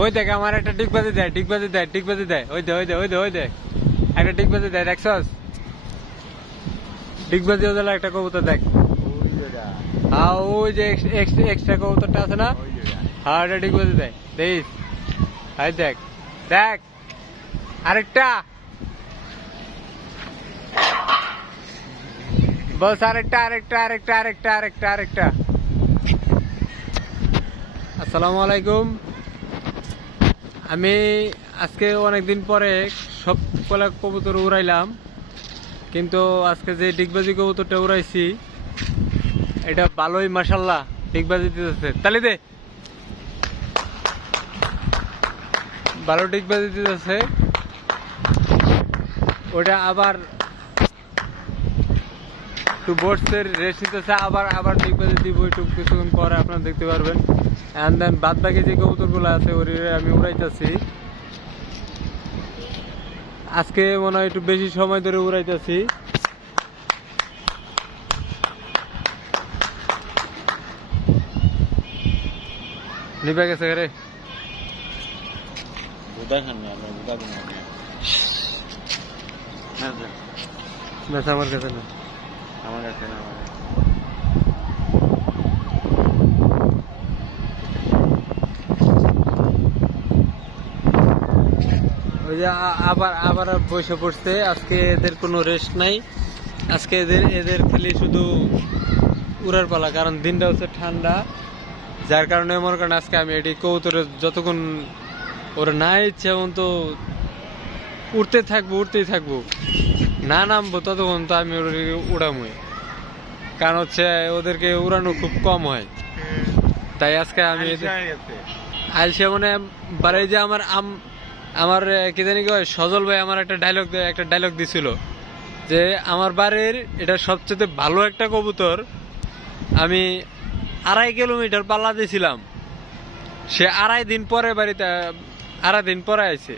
ওই দেখ আমার একটা ডিগবাজি দেয়, ডিগবাজি দেয়, ডিগবাজি দেয়, ওই দে ওই দে ওই দে ওই দে একটা ডিগবাজি দেয়, দেখছস? ডিগবাজি ওদের একটা কবুতর দেখ। হ্যাঁ ওই যে এক্সট্রা কবুতরটা আছে না, হ্যাঁ এটা ডিগবাজি দেয়, দেখিস? হাই দেখ দেখ আরেকটা বস, আরেকটা আরেকটা আরেকটা আরেকটা আরেকটা আরেকটা। আসসালামু আলাইকুম। আমি আজকে অনেকদিন পরে সব কলা কবুতর উড়াইলাম, কিন্তু আজকে যে ডিগবাজি কবুতরটা উড়াইছি এটা ভালোই মাশাল্লাহ ডিগবাজি দিতেছে। তালি দে, ভালো ডিগবাজি দিতেছে। ওটা আবার একটু বোর্ডসের রেস্ট নিতেছে, আবার আবার ডিগবাজি দিব একটু কিছুক্ষণ পরে, আপনারা দেখতে পারবেন। এন্ড দেন বাদ বাকি যে কবুতরগুলো আছে ওরে আমি উড়াইতেছি। আজকে মনে হয় একটু বেশি সময় ধরে উড়াইতেছি। নিবে গেছে রে আমার কাছে না, আমার কাছে না। ওই যে আবার আবার বসে পড়ছে। আজকে এদের কোনো রেস্ট নাই, আজকে এদের খালি শুধু উড়ার পালা, কারণ দিনটা হচ্ছে ঠান্ডা, যার কারণে মনে করেন আজকে আমি এটি কবুতরের যতক্ষণ ওরা না ইচ্ছে এমন তো উঠতেই থাকবো, না নামবো ততক্ষণ তো আমি উড়ামই, কারণ হচ্ছে ওদেরকে উড়ানো খুব কম হয়। তাই আজকে আমি আইসে মানে বারে যে আমার কি জানি কয় সজল ভাই আমার একটা ডায়লগ দিছিল যে আমার বাড়ির এটা সবচেয়ে ভালো একটা কবুতর, আমি 2.5 কিলোমিটার পাল্লা দিয়েছিলাম, সে 2.5 দিন পরে বাড়িতে 2.5 দিন পরে আইছে।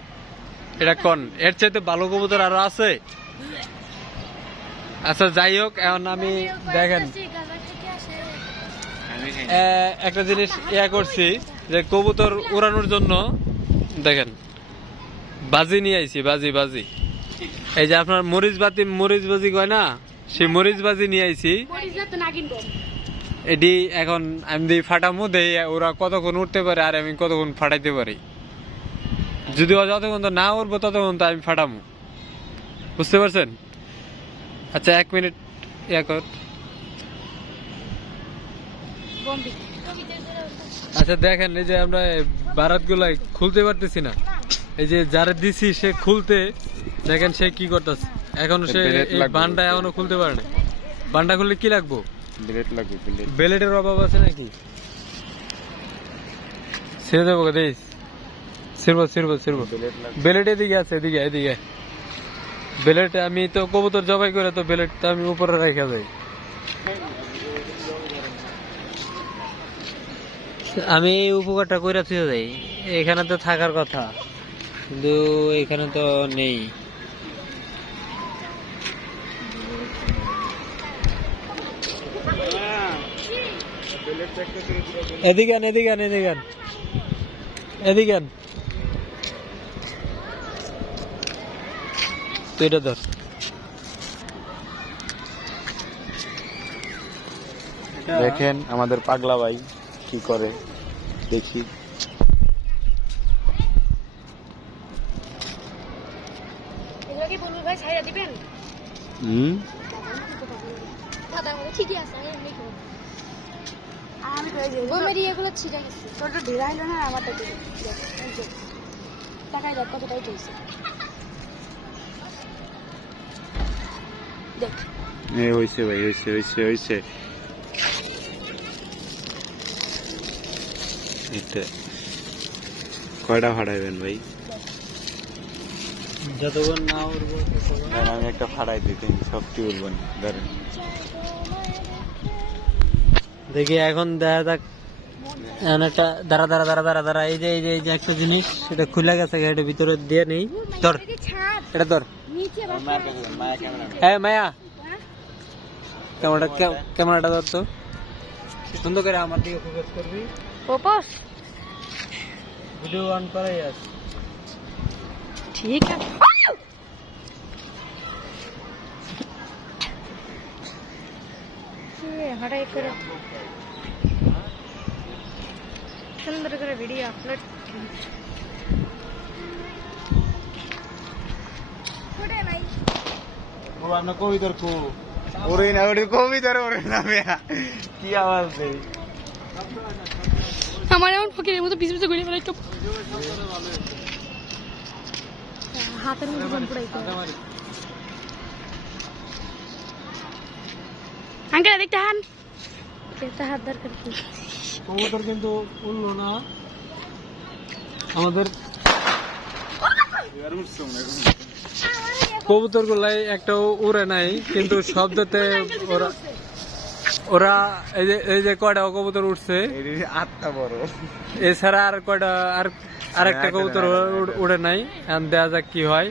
এটা কোন এর চাইতে ভালো কবুতর আরো আছে? আচ্ছা যাই হোক, এখন আমি দেখেন একটা জিনিস করছি যে কবুতর উড়ানোর জন্য দেখেন বাজি নিয়ে আইছি, বাজি এই যে আপনার মরিচ বাজি কয় না, সেই মরিচ বাজি নিয়ে আইছি। এটি এখন আমি দিই ফাটামো, দেই ওরা কতক্ষণ উঠতে পারে আর আমি কতক্ষণ ফাটাইতে পারি। যদি যতক্ষণ তো না উঠবো ততক্ষণ তো আমি ফাটামো, বুঝতে পারছেন? আচ্ছা 1 মিনিট কর। আচ্ছা দেখেন এই যে আমরা বারাত গুলাই খুলতে পারতেছি না, এই যে যারা দিছি সে খুলতে, দেখেন সে কি করতেছে এখন, সে বান্ডা এখনো খুলতে পারে না। বান্ডা খুললে কি লাগবো? ব্লেড লাগবে। ব্লেডের অভাব আছে নাকি? ছেড়ে দেবো দেখ, ছিড়বো। ব্লেড এদিকে আছে, এদিকে ব্লেড। আমি তো কবুতর জবাই করে তো ব্লেড তো আমি উপরে রেখে যাই। আমি এই উপকারটা করে থুয়ে যাই, এখানে তো থাকার কথা কিন্তু এখানে তো নেই। এদিকে আন তো এটা ধর। দেখেন আমাদের পাগলা ভাই কি করে, দেখি। হয়েছে ভাই, হয়েছে। কয়টা ফাটাইবেন ভাই? যতক্ষণ না উঠবো আমি একটা ফাটাই দিতে, সবটি উঠবো না, ধরেন দেখি এখন দেখা যাক। একটা দাঁড়া, এই যে একটা জিনিস সেটা খুলে গেছে, এটা ভিতরে দিয়ে নেই। ধর এটা ধর। হ্যাঁ মায়া, ক্যামেরাটা ধর তো সুন্দর করে আমার দিকে ফোকাস করবি। ভিডিও অন করাই আছে। ঠিক আছে হঠাৎ করে সুন্দর করে ভিডিও আপলোড আমরা কবিতার কো ওরে না ওরে কবিতার ওরে না মেয়া কি আওয়াজ দেই আমার এমন ফকিরের মতো পিছু পিছু ঘুরে বেড়াই তো হাতের মধ্যে বোম পড়াইতে আঙ্কেল দেখতে হান দেখতে হাত দরকার কি কবুতর কিন্তু উড়লো না আমাদের কবুতর গুলাই একটাও উড়ে নাই কিন্তু শব্দতে ওরা ওরা এই যে কয়টা কবুতর উঠছে আটটা বড় এছাড়া আর কয়টা আরেকটা কবুতর উড়ে নাই এখন দেখা যাক কি হয়।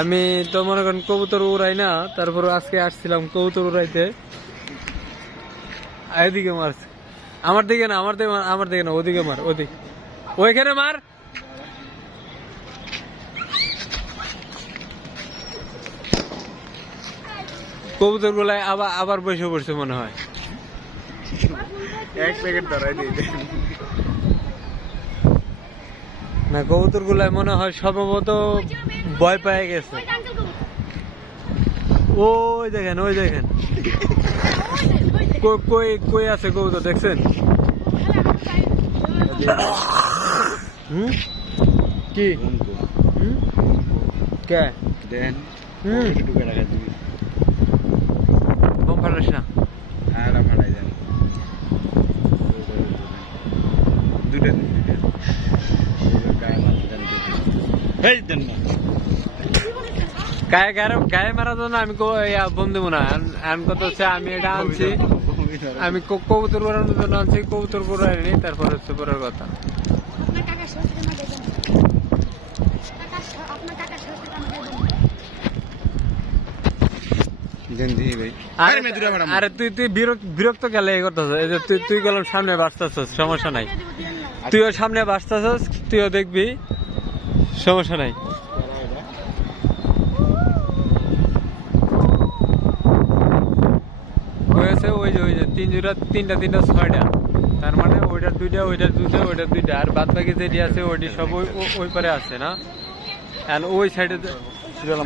আমি তো মনে করেন কবুতর উড়াই না, তারপর আজকে আসছিলাম কবুতর উড়াইতে, এদিকে মারছে আমার দিকে না, আমার দিকে না, ওদিকে মার, ওইখানে মার। কবুতর গুলাই আবার বসে পড়ছে মনে হয়। এক প্যাকেট ধরাই দিয়ে না কবুতর গুলাই মনে হয় সম্ভবত ভয় পেয়ে গেছে। ওই দেখেন কই আছে কবুতর দেখছেন? কি কে দেন ঢুকে রাখা দিবি বোম ফাটাস না। আর ফাটাই দেন দুটো এই দেন না গায়ে মারার জন্য আমি বোম দেবো না। কথা হচ্ছে আমি এটা আনছি, আমি কবুতর উড়ানোর জন্য আনছি, কবুতর উড়াইনি, তারপর হচ্ছে পরের কথা। আরে তুই বিরক্ত গেলে করতেছ, তুই গেলাম সামনে বাঁচতেছস, সমস্যা নাই। তুইও সামনে বাঁচতেছস, তুইও দেখবি, সমস্যা নাই। হয়েছে ওই যে তিনটা 6টা, তার মানে ওইটার দুইটা আর বাদ বাকি যেটি আছে ওইটি সব ওই পারে আছে না, ওই সাইডে